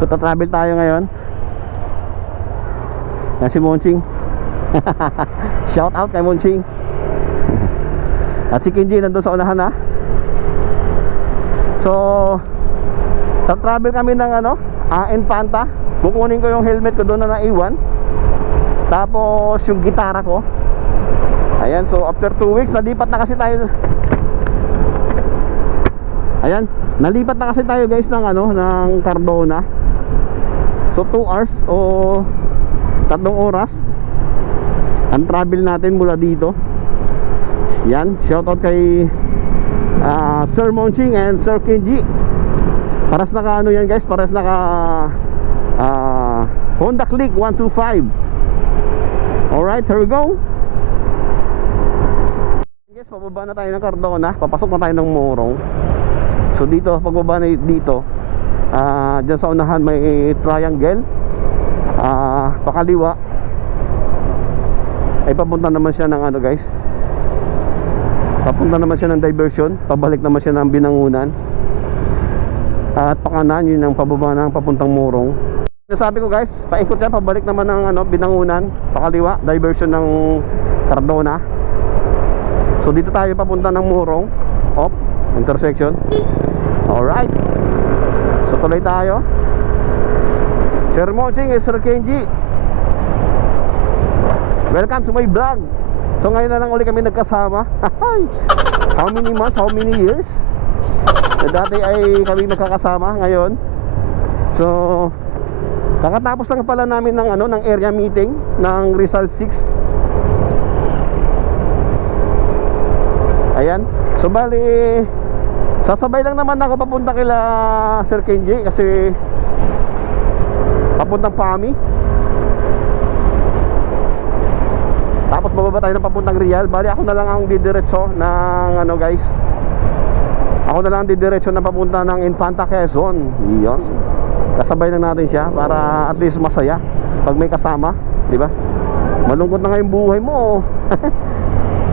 So tatravel tayo ngayon. Yan si Monching. Shout out kay Monching. At si Kenji nandun sa unahan, ha. So tatravel kami ng Infanta. Kukunin ko yung helmet ko doon na naiwan. Tapos yung gitara ko. Ayan, so after 2 weeks nalipat na kasi tayo. Ayan, nalipat na kasi tayo guys ng Cardona. So 2 hours o 3 oras ang travel natin mula dito. Yan, shoutout kay Sir Monching and Sir Kenji. Paras naka yan guys, paras naka Honda Click 125. Alright, here we go. Guys, pababa na tayo ng Cardona. Papasok na tayo ng Morong. So dito, pagbaba na dito, dyan sa unahan may triangle. Pakaliwa ay papunta naman siya ng guys, papunta naman siya ng diversion. Pabalik naman siya ng Binangunan. At pakanan, yun ang pababa ng papuntang Morong. Sabi ko guys, paikot yan, pabalik naman ng Binangunan. Pakaliwa, diversion ng Cardona. So dito tayo papunta ng Morong, off intersection. Alright, so tuloy tayo. Sir Monching and Sir Kenji, welcome to my vlog. So ngayon na lang uli kami nagkasama. How many months, how many years? Dati ay kami nagkakasama. Ngayon, so kakatapos lang pala namin ng area meeting ng Rizal 6. Ayan, so bali sasabay lang naman ako papunta kila Sir Kenji kasi papuntang Pami. Tapos bababa tayo ng papuntang Real. Bali ako na lang ang didiretso ng guys, ako na lang didiretso na papunta ng Infanta, Quezon. Iyon, kasabay lang natin siya para at least masaya pag may kasama, di ba? Malungkot na nga yung buhay mo.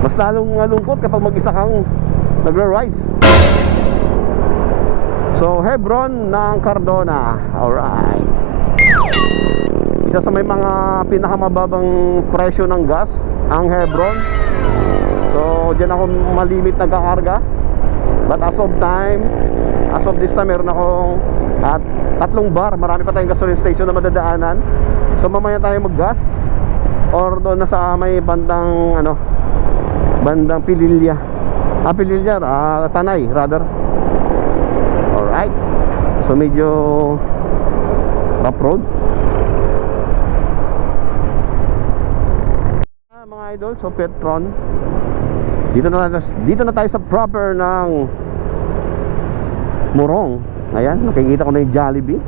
Mas lalong malungkot kapag mag-isa kang nagra-rides. So Hebron ng Cardona. Alright, isa sa may mga pinakamababang presyo ng gas ang Hebron. So dyan ako malimit nagkakarga. But as of this time meron akong 3 bar. Marami pa tayong gasoline station na madadaanan. So mamaya tayo mag-gas or doon na sa may bandang bandang Pililya. Pililya, Tanay rather. Alright, so medyo rough road. Mga idol, so Petron. Dito na tayo sa proper ng Morong. Ayan, nakikita ko na yung Jollibee.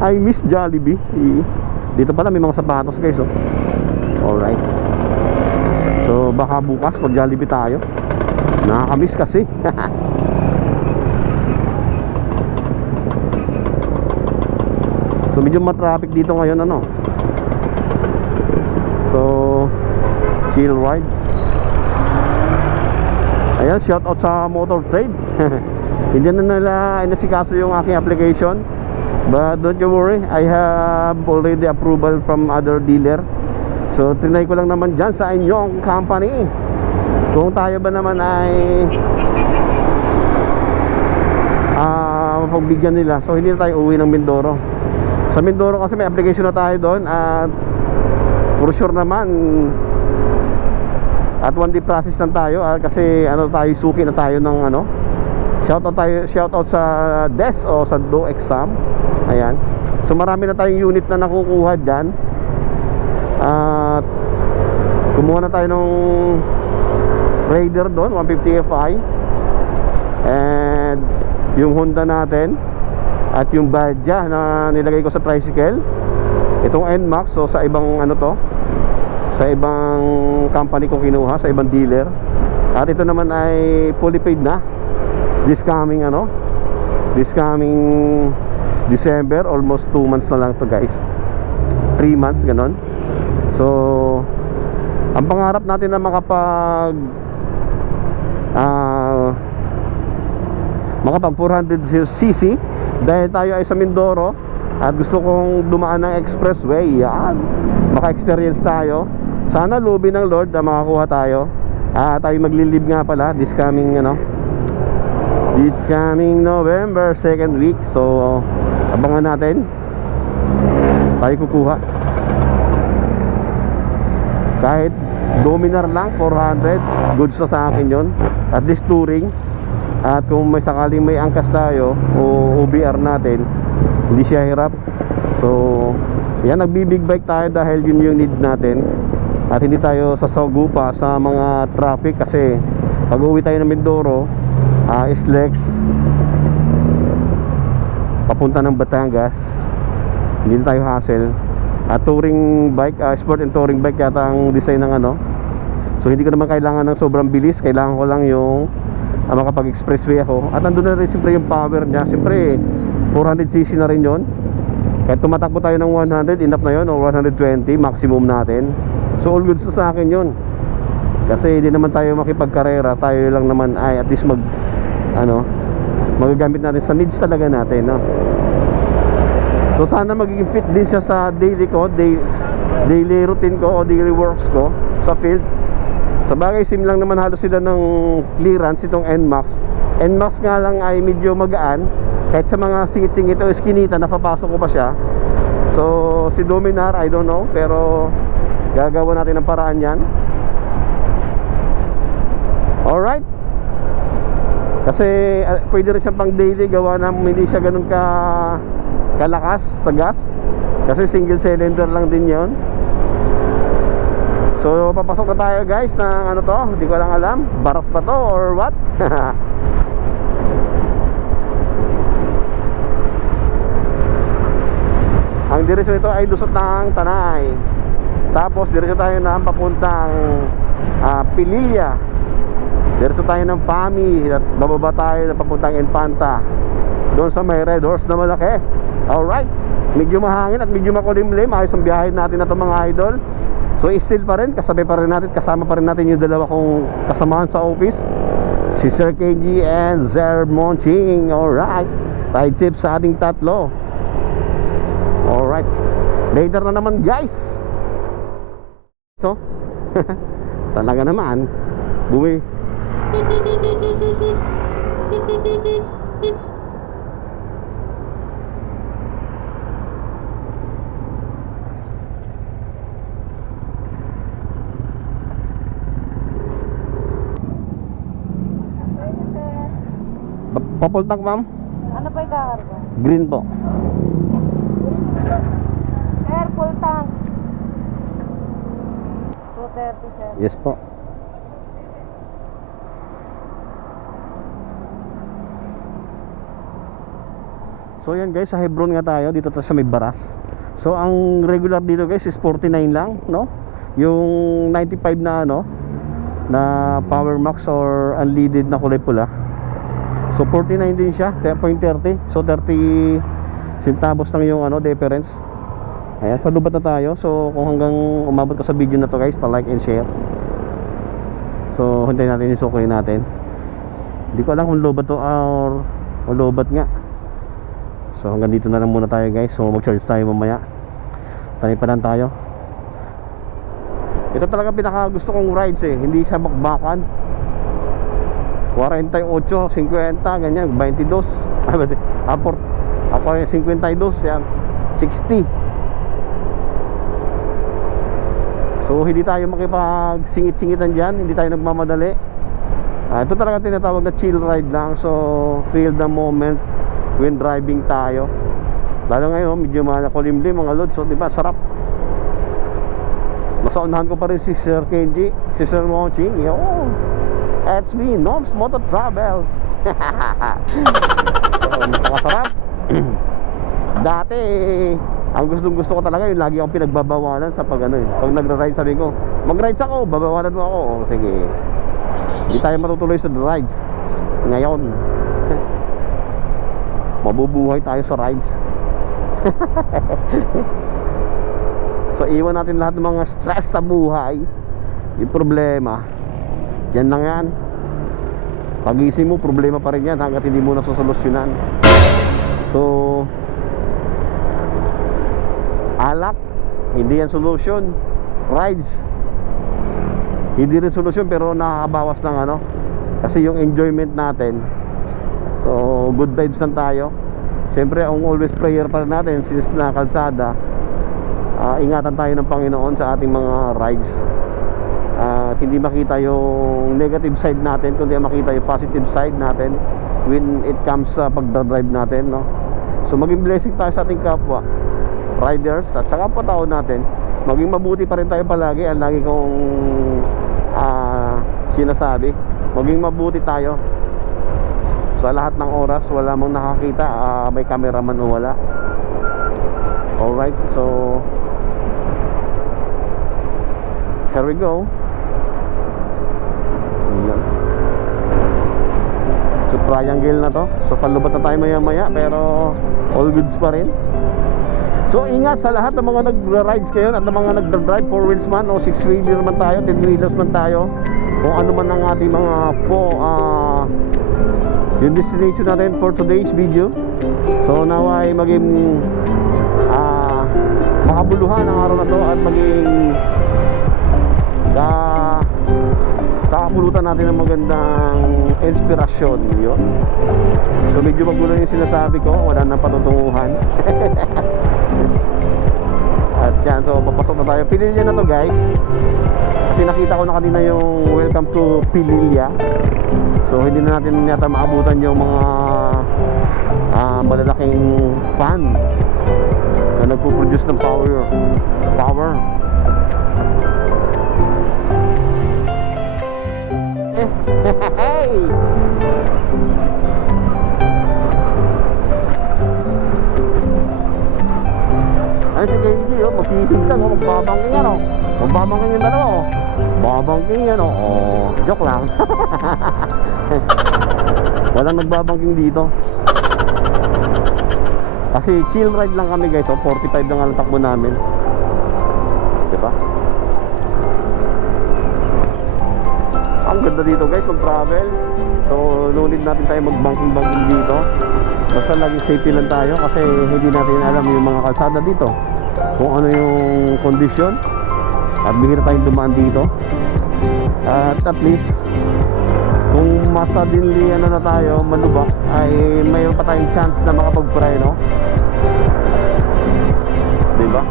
I miss Jollibee. Dito pala may mga sapatos guys, oh. Alright, so baka bukas mag Jollibee tayo. Nakakamiss kasi. So medyo matraffic dito ngayon So chill ride. Ayan, shout out sa Motor Trade. Hindi na nila inasikaso yung aking application, but don't you worry, I have already approval from other dealer. So trinay ko lang naman dyan sa inyong company kung tayo ba naman ay mapagbigyan nila. So hindi na tayo uwi ng Mindoro. Sa Mindoro kasi may application na tayo doon. At for sure naman at 1 day process lang tayo. Kasi tayo, suki na tayo ng shoutout sa DES o sa DO exam. Ayan, so marami na tayong unit na nakukuha dyan. At kumuha na tayo ng Raider doon, 150 Fi. And yung Honda natin at yung Badja na nilagay ko sa tricycle. Itong NMAX, so sa ibang sa ibang company ko kinuha, sa ibang dealer. At ito naman ay fully paid na this coming December. Almost 2 months na lang to guys, 3 months ganon. So ang pangarap natin na makapag 400cc dahil tayo ay sa Mindoro at gusto kong dumaan ng expressway, yan, maka-experience tayo. Sana lubin ng Lord na makakuha tayo. Tayo maglilib nga pala this coming November 2nd week. So abangan natin, tayo kukuha kahit Dominar lang 400, goods na sa akin yon. At least touring. At kung may sakaling may angkas tayo o OBR natin, hindi siya hirap. So yan, nagbibig bike tayo dahil yun yung need natin. At hindi tayo sasagupa sa mga traffic, kasi pag uwi tayo ng Mindoro, Islex papunta ng Batangas, hindi tayo hassle. Touring bike, sport and touring bike yata ang design ng so hindi ko naman kailangan ng sobrang bilis. Kailangan ko lang yung makapag-expressway ako. At nandun na rin siyempre yung power niya. Siyempre 400cc na rin yon. Kahit tumatakbo tayo ng 100, enough na yon, o 120 maximum natin. So all goods sa akin yun, kasi hindi naman tayo makipagkarera. Tayo lang naman ay at least magagamit natin sa needs talaga natin, no? So sana magiging fit din siya sa daily ko, daily routine ko o daily works ko sa field. Sa bagay, sim lang naman halos sila ng clearance itong NMAX. NMAX nga lang ay medyo magaan. Kahit sa mga singit-singit o iskinita, napapasok ko pa siya. So si Dominar, I don't know, pero gagawa natin ng paraan yan. Alright. Kasi pwede rin siya pang daily, gawa na hindi siya ganun kalakas sa gas, kasi single cylinder lang din yon. So papasok na tayo guys ng to, hindi ko lang alam, baras pa to or what. Ang direksyon nito ay lusot ng Tanay, tapos diretso tayo na papuntang Pililla, diretso tayo ng Pami, at bababa tayo na papuntang Infanta, doon sa may Red Horse na malaki. Alright, medyo mahangin at medyo makulimlim. Ayos ang biyahe natin na ito mga idol. So still pa rin, kasabay pa rin natin, kasama pa rin natin yung dalawa kong kasamahan sa office, si Sir KG and Zer Monching. Alright, ride tip sa ating tatlo. Alright, later na naman guys. So talaga naman bumi. Popol tank ma'am? Ano pa ikakarga? Green po. Air full tank 230 sir. Yes po. So yan guys, sa Hebron nga tayo, dito tayo sa may baras. So ang regular dito guys is 49 lang, no? Yung 95 na na Power Max or unleaded na kulay pula. So 49 din siya, 0.30. So 30 centavos lang yung difference. Ayan, palubat na tayo. So kung hanggang umabot ka sa video na to guys, pa-like and share. So hintayin natin yung sukoy natin. Hindi ko alam kung lobat to or lobat nga. So hanggang dito na lang muna tayo guys. So mag-charge tayo mamaya. Tanipadan tayo. Ito talaga pinaka gusto kong rides hindi siya bakbakan. 48, 50, ganyan, 22. Ako 52, yan, 60. So hindi tayo makipagsingit-singitan dyan, hindi tayo nagmamadali. Ito talaga tinatawag na chill ride lang. So feel the moment when driving tayo. Lalo ngayon, medyo malakulimlim mga lods. So diba, sarap. Masaunahan ko pa rin si Sir KG, si Sir Monching. It's me, Noms Moto Travel. So, masarap. Dati ang gusto ko talaga yung lagi akong pinagbabawalan sa pag nagra-ride. Sabi ko, mag-rides ako, babawalan mo ako. Sige, hindi tayo matutuloy sa rides ngayon. Mabubuhay tayo sa rides. So iwan natin lahat ng mga stress sa buhay. Yung problema yan lang yan. Pag-isip mo, problema pa rin yan hanggat hindi mo nasusolusyonan. So alak, hindi yan solution. Rides, hindi rin solution, pero nakakabawas ng ano, kasi yung enjoyment natin. So good vibes lang tayo. Siyempre ang always prayer pa rin natin, since na kalsada, ingatan tayo ng Panginoon sa ating mga rides. At hindi makita yung negative side natin, kundi makita yung positive side natin when it comes sa pagdadrive natin, no? So maging blessing tayo sa ating kapwa riders at sa kapwa tao natin. Maging mabuti pa rin tayo palagi. Ang lagi kong sinasabi, maging mabuti tayo sa lahat ng oras. Wala mong nakakita, may cameraman o wala. Alright, so here we go. Ayan. So triangle na to. So palubat na tayo maya maya, pero all goods pa rin. So ingat sa lahat ng mga nagra-rides kayo at ng mga nagdra-drive, 4 wheels man o 6 wheeler man tayo, 10 wheelers man tayo, kung ano man ang ating mga yung destination natin for today's video. So naway maging makabuluhan ang araw na to at maging kakapulutan natin ng magandang inspirasyon. Yun. So medyo magulo yung sinasabi ko, wala nang patutunguhan. At yan, so papasok na tayo. Pililya na to guys, kasi nakita ko na kanina yung welcome to Pililya. So hindi na natin yata maabutan yung mga malalaking fan na nagpo-produce ng power. Hey! Ay, si Kenji, oh, magsisigsag, oh, magbabangking yan, oh. Magbabangking yung dalawa, oh. Babangking yan, oh. Joke lang. Walang nagbabangking dito. Kasi chill ride lang kami guys, oh. 45 na nga lang takbo namin. Diba? Ang ganda dito guys, mag-travel. So, no need natin tayo mag-banking dito. Basta laging safety lang tayo, kasi hindi natin alam yung mga kalsada dito, kung ano yung kondisyon. At bigyan tayong dumaan dito. At least kung masadinlian na tayo, malubak, ay mayroon pa tayong chance na makapag-pray, no? Diba?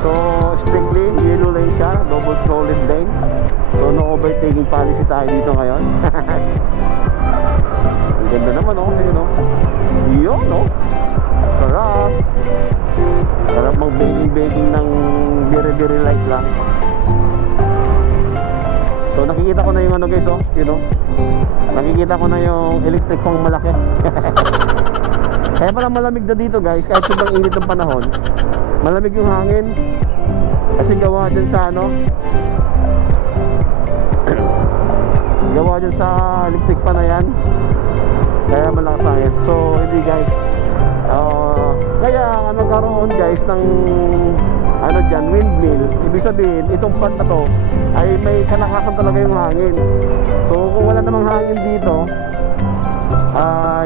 So strictly yellow lane siya, double solid lane. So no overtaking policy tayo dito ngayon. Ang ganda naman, oh, yun, oh. Yun, oh. Sarap. Sarap mag-baking ng diri-diri light lang. So nakikita ko na yung ano guys, oh, you know. Nakikita ko na yung electric pang malaki. Kaya pala malamig na dito guys, kahit sobrang init ng panahon. Malamig yung hangin. Kasi gawa dyan sa ano, gawa dyan sa electric pan na yan. Kaya malakas hangin. So hindi guys, kaya nagkaroon guys ng ano dyan, windmill. Ibig sabihin, itong part na to ay may kalakasan talaga yung hangin. So kung wala namang hangin dito,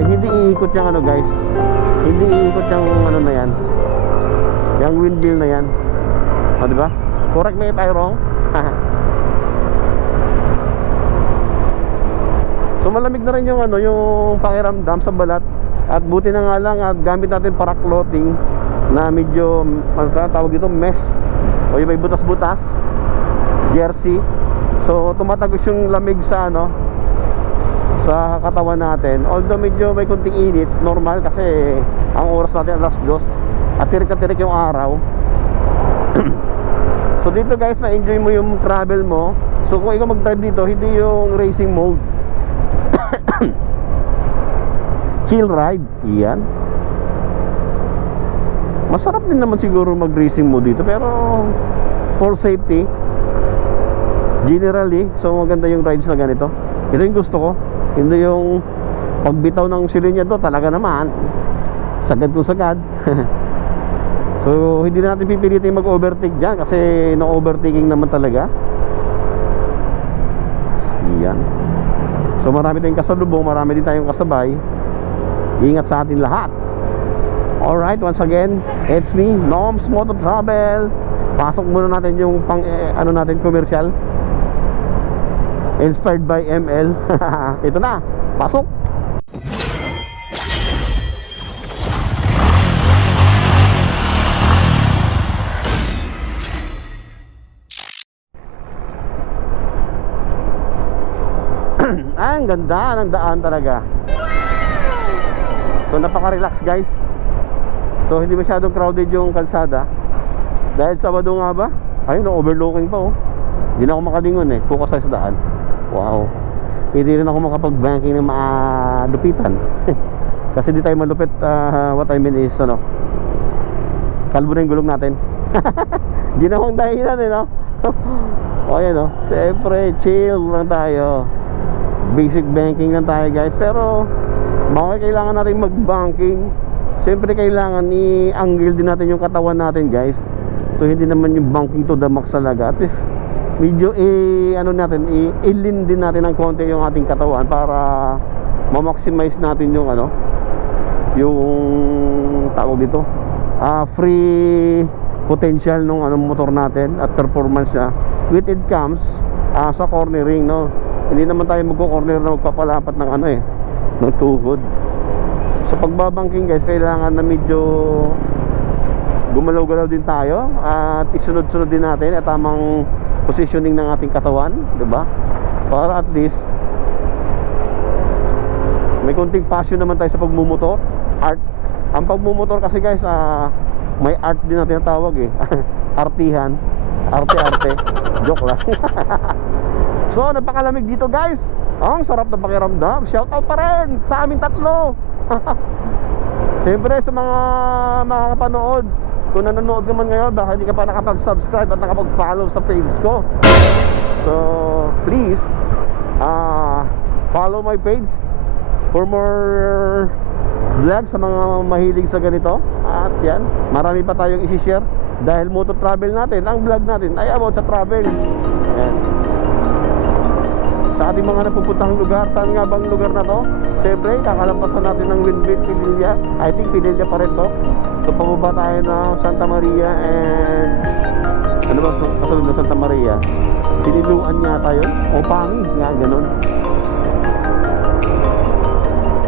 hindi iikot yung ano guys, hindi iikot yung ano na yan, yung windmill na yan. O diba? Correct me if I'm wrong. So malamig na rin yung ano, yung pakiramdam sa balat. At buti na nga lang at gamit natin para clothing na medyo, ano tawag dito, mesh, o yung may butas-butas, jersey. So tumatagos yung lamig sa ano, sa katawan natin. Although medyo may kunting init, normal kasi ang oras natin alas 2 at tirik na tirik yung araw. So dito guys, ma-enjoy mo yung travel mo. So kung ikaw mag-drive dito, hindi yung racing mode. Chill ride, yan. Masarap din naman siguro mag-racing mode dito, pero for safety generally, so maganda yung rides na ganito. Ito yung gusto ko. Hindi yung pagbitaw ng silinya to, talaga naman sagad kung sagad. So hindi natin pipilitin mag-overtake dyan, kasi no overtaking naman talaga. Yan. So marami tayong kasalubong, marami din tayong kasabay. Ingat sa atin lahat. Alright, once again, it's me, Noms Moto Travel. Pasok muna natin yung pang ano natin, commercial. Inspired by ML. Ito na, pasok. Ang ganda ng daan talaga. So napaka-relax guys. So hindi masyadong crowded yung kalsada. Dahil Sabado nga ba? Ayun, overlooking pa oh. Hindi na ako makalingon eh, focus sa daan. Wow. Hindi rin ako makapag-banking ng maalupitan. Kasi di tayo malupit. What I mean is ano, kalbo na yung gulong natin. Hindi na akong dahilan eh no. O yan oh. Siyempre chill lang tayo. Basic banking lang tayo guys. Pero bakit kailangan natin mag-banking? Siyempre kailangan i-angle din natin yung katawan natin guys. So hindi naman yung banking to the max talaga. At least medyo ano natin, i-lean din natin ng konti yung ating katawan para ma-maximize natin yung ano, yung tawag dito, free potential nung ano, motor natin at performance niya. With it comes sa cornering no. Hindi naman tayo magko-corner na magpapalapat ng ano ng tuhod. Sa pagbabangking guys, kailangan na medyo gumalaw-galaw din tayo at isunod-sunod din natin at tamang positioning ng ating katawan, 'di ba? Para at least may konting passion naman tayo sa pagmumotor. Art. Ang pagmumotor kasi guys, may art din na tinatawag artihan. Arte-arte. Joke lang. So, napakalamig dito guys. Ang sarap na pakiramdam. Shoutout pa rin sa aming tatlo. Siyempre sa mga makakapanood, kung nanonood ka man ngayon, baka hindi ka pa nakapag-subscribe at nakapag-follow sa page ko. So, please follow my page for more vlogs sa mga mahilig sa ganito. At yan, marami pa tayong isi-share. Dahil moto travel natin, ang vlog natin ay about sa travel. Ayan. Sa ating mga napupuntahang lugar, saan nga bang lugar na to? Siyempre, kakalampasan natin ng Windmill, Pililla. I think Pililla pa rin to. So pababa tayo ng Santa Maria and ano ba kasunod na Santa Maria? Siniluan yata yun? O Pangi, nga ganun.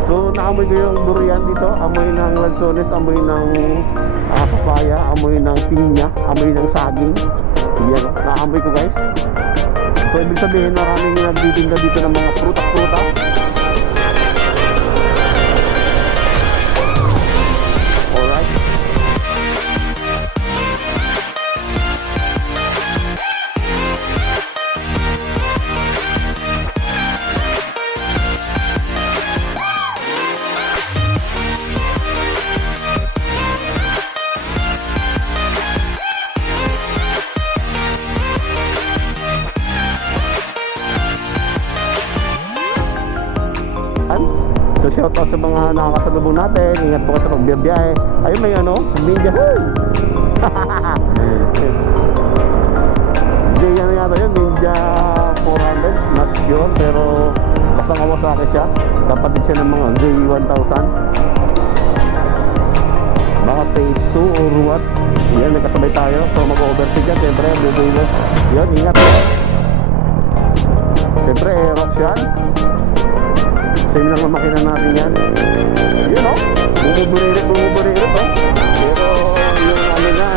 So naamoy ko yung durian dito. Amoy ng lansones, amoy ng papaya, amoy ng pinya, amoy ng saging. Yan, naamoy ko guys. So ibig sabihin maraming nagtitinda dito ng mga prutas-prutas. Alright. So shout out sa mga nakakasalubong natin. Ingat po kayo sa pagbiyahe. Ayun may ano, Ninja. Hindi yan yata yun, Ninja 400. Not sure, pero basta Kawasaki siya. Kapatid siya ng mga J1000. Baka phase 2 or what. Yan, nagkasabay tayo. So mag-overtake yan, siyempre, bubulo. Yun, ingat po. Siyempre, Aerox yan. Same lang ang makina natin yan. Yun o, bumuburirit o. Pero yung ano na,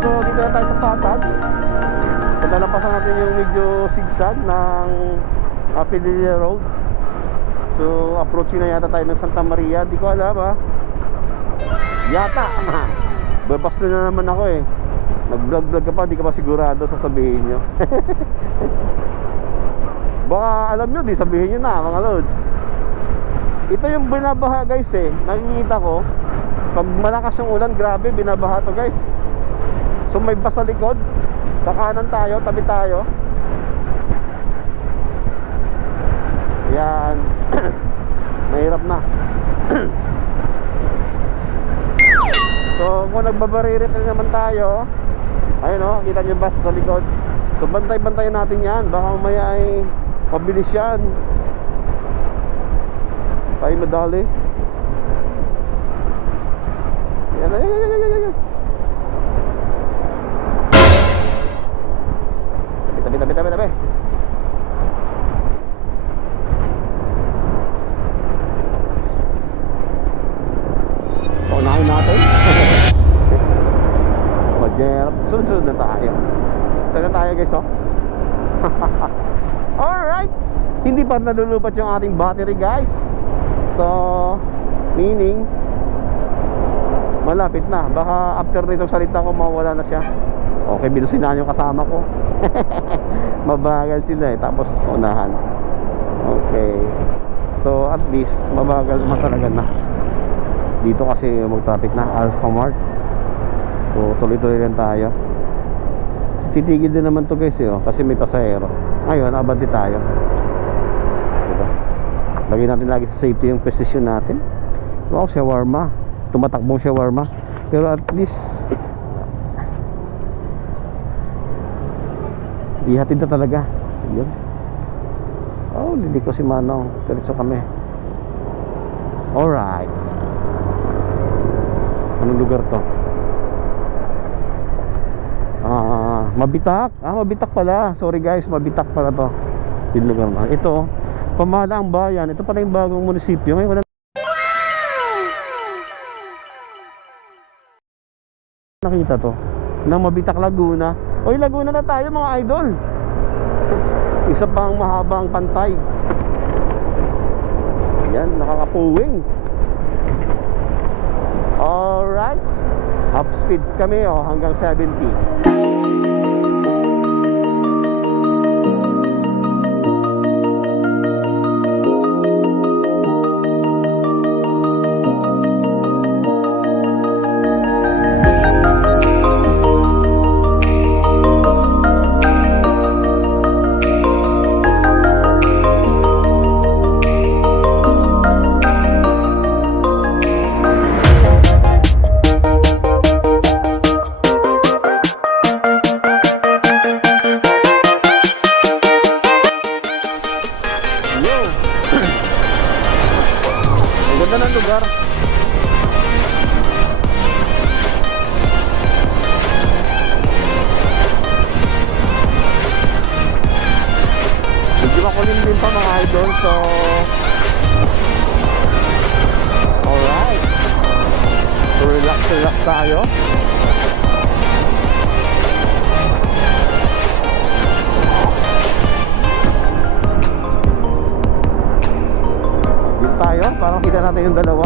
so dito na tayo sa Patag. Pagdalampasan natin yung medyo zigzag ng Pililla Road. So approaching na yata tayo ng Santa Maria. Di ko alam yata. Babasta na naman ako Nag-vlog ka pa, di ka pa sigurado sasabihin nyo. Baka alam nyo, di sabihin nyo na mga lods. Ito yung binabaha guys eh. Nakikita ko pag malakas yung ulan, grabe binabaha to guys. So may bus sa likod. Kakanan tayo, tabi tayo. Yan. Mahirap na. So kung nagbabaririt na naman tayo, ayun o, kita nyo yung bus sa likod. So bantay-bantayan natin yan. Baka mamaya ay mabilis yan. Tayo madali. Yan, yan. Tabi. Unahin natin. Sunod-sunod na tayo. Ito na tayo guys oh. Alright. Hindi pa nalulupat yung ating battery guys. So meaning malapit na. Baka after nitong salita ko mawala na siya. Okay, binusin na yung kasama ko. Mabagal sila eh. Tapos unahan. Okay. So at least mabagal naman talaga na. Dito kasi mag-traffic na Alphamart. So tuloy-tuloy lang tayo. Titigil din naman to guys eh, oh, kasi may pasahero. Ngayon, abante tayo. Diba? Lagyan natin lagi sa safety yung position natin. Wow, shawarma. Tumatakbong shawarma. Pero at least ihatid na talaga. Yun. Oh, hindi ko si Manong. Diretso kami. Alright. Anong lugar to? Mabitak. Mabitak pala. Sorry guys, Mabitak pala to. Yung lugar na. Ito, Pamahalaang Bayan. Ito pala yung bagong munisipyo. Ngayon wala nakita to. Ng Mabitak, Laguna. Oy, Laguna na tayo mga idol. Isa pang mahabang pantay. Yan, nakakapuwing. Alright. Up speed kami oh, hanggang 70. Ganda ng lugar. Medyo makulimlim pa mga idol. So alright. So relax tayo. Tayo, parang kita natin yung dalawa.